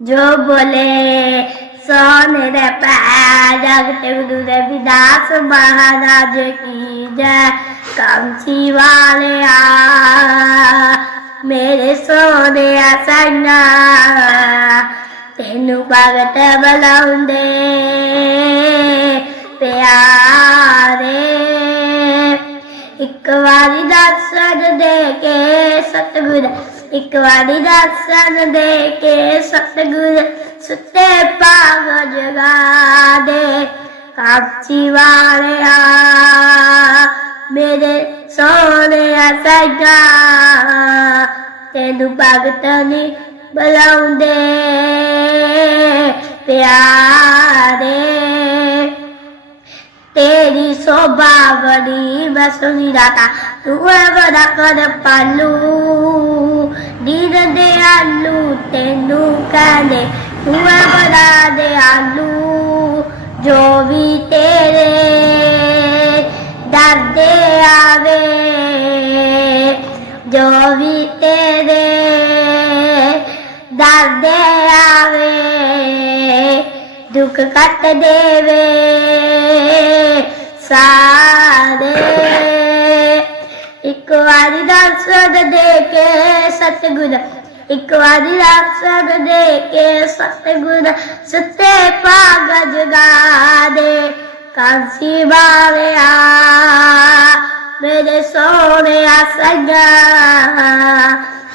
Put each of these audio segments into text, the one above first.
ਜੋ ਬੋਲੇ, ਸੋਨੇ ਦੇ ਪੈ ਜਗਤ ਗੁਰੂ ਰਵਿਦਾਸ ਮਹਾਰਾਜ ਕੀ ਜੈ। ਕਾਂਚੀ ਵਾਲਿਆ, ਮੇਰੇ ਸੋਨੇ ਆਸਨਾ, ਤੈਨੂੰ ਭਗਤ ਬਲਾਉਂਦੇ, ਪਿਆਰੇ। ਇੱਕ ਵਾਰੀ ਦਰਸ਼ਨ ਦੇ ਕੇ ਸਤਿਗੁਰ ਇੱਕ ਵਾਰੀ ਦਰਸ਼ਨ ਦੇ ਕੇ ਸਤਿਗੁਰ ਸੁੱਤੇ ਪਾਗ ਜਗਾ ਦੇ। ਕਾਚੀ ਵਾਲਿਆ, ਮੇਰੇ ਸੋਹਣਿਆ ਸਜਾ, ਤੈਨੂੰ ਭਗਤ ਨਹੀਂ ਬੁਲਾਉਂਦੇ। ਪਿਆਰੇ, ਤੇਰੀ ਸੋਭਾ ਬੜੀ ਬਸੁਨੀ ਰਾਤਾ, ਤੂੰ ਹੈ ਬੜਾ ਕਰ ਪਾਲੂ। ਦੀਦ ਦੇ ਆਲੂ, ਤੈਨੂੰ ਕਹਿੰਦੇ ਤੂੰ ਹੈ ਬੜਾ ਦੇ ਆਲੂ, ਜੋ ਵੀ ਤੇਰੇ ਡਰਦੇ ਆਵੇ, ਜੋ ਵੀ ਤੇਰੇ ਡਰਦੇ ਆਵੇ, ਦੁੱਖ ਕੱਟ ਦੇਵੇ। ਸਤਿਗੁਰ, ਇੱਕ ਵਾਰੀ ਦਰਸ਼ਨ ਦੇ ਕੇ ਸਤਿਗੁਰ, ਸੱਤੇ ਪਾਗ ਜਗਾ ਦੇ ਕਾਂਸੀ ਵਾਲਿਆ, ਮੇਰੇ ਸੋਹਣਿਆ ਸਜਾ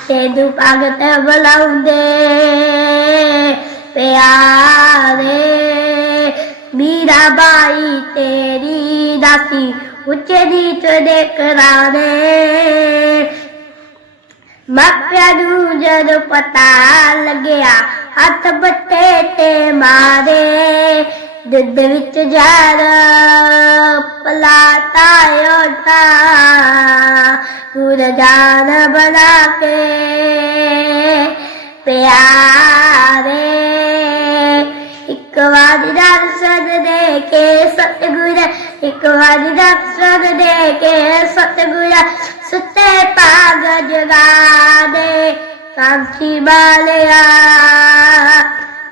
ਤੈਨੂੰ ਭਗਤ ਬੁਲਾਉਂਦੇ, ਪਿਆਰੇ, ਮੀਰਾ ਬਾਈ ਤੇਰੀ ਦਾਸੀ, ਉੱਚੇ ਨੀਚ ਦੇ ਕਰਾਰੇ ਮਾਪਿਆਂ ਨੂੰ ਜਦੋਂ ਪਤਾ ਲੱਗਿਆ, ਹੱਥ ਬੱਤੇ ਤੇ ਮਾਰੇ। ਦੁੱਧ ਵਿੱਚ ਜਾਰ ਪਲਾਤਾ ਯੋਤਾ ਪੂਰਾ ਜਾਨ ਬਣਾ ਕੇ ਪਿਆਰੇ। ਇੱਕ ਵਾਰੀ ਦਰਸ਼ਨ ਦੇ ਕੇ ਸਤਿਗੁਰ, ਇੱਕ ਵਾਰੀ ਦਰਸ਼ਨ ਦੇ ਕੇ ਸਤਿਗੁਰ, ਸੁੱਤੇ ਪਾਗ ਜਗਾ ਦੇ ਕਾਂਚੀ ਬਾਲਿਆ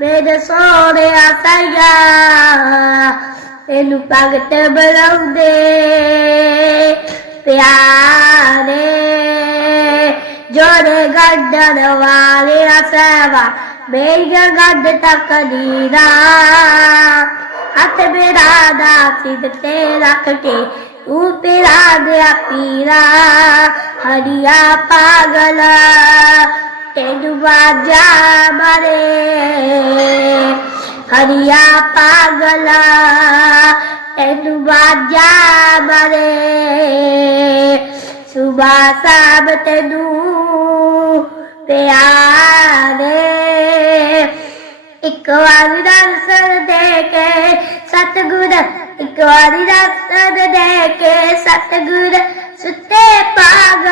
ਮੇਰੇ ਸੋਹਣਿਆ ਸਾਇਆ ਤੈਨੂੰ ਭਗਤ ਬੁਲਾਉਂਦੇ ਪਿਆਰੇ। ਜੋੜੇ ਗੱਡਣ ਵਾਲੇ ਸੇਵਾ, ਮੇਰੀਆਂ ਗੱਡ ਤੱਕ ਦੀਦਾ ਹੱਥ ਮੇਰਾ ਦਾ ਸਿੱਧ ਤੇ ਰੱਖ ਕੇ, ਤੂੰ ਪਿਰਾ ਗਿਆ ਪੀਰਾ। ਹਰੀਆ ਪਾਗਲ ਤੈਨੂੰ ਬਾਜਾ ਬਰੇ ਹਰੀਆ ਪਾਗਲ, ਤੈਨੂੰ ਬਾਜਾ ਬਰੇ ਸੁਬਾ ਸਾਬ ਤੈਨੂੰ ਪਿਆਰੇ। ਇੱਕ ਵਾਰੀ ਦਰਸ਼ਨ ਦੇ ਕੇ ਸਤਿਗੁਰ, ਇੱਕ ਵਾਰੀ ਦਰਸ਼ਨ ਦੇ ਕੇ ਸਤਿਗੁਰ ਸੁੱਤੇ ਪਾਗ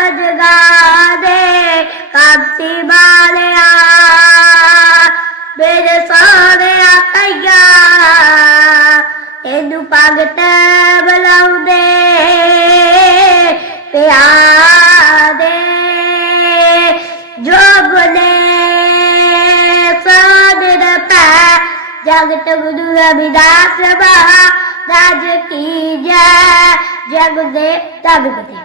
ਪਿਆਰੇ ਜੋ ਬੋਲੇ ਸਾਦਰ ਪੈ ਜਗਤ ਗੁਰੂ ਰਵਿਦਾਸ ਮਹਾ ਰਾਜ ਕੀ ਜੈ? ਜਗ ਦੇ ਜਗਤ ਦੇ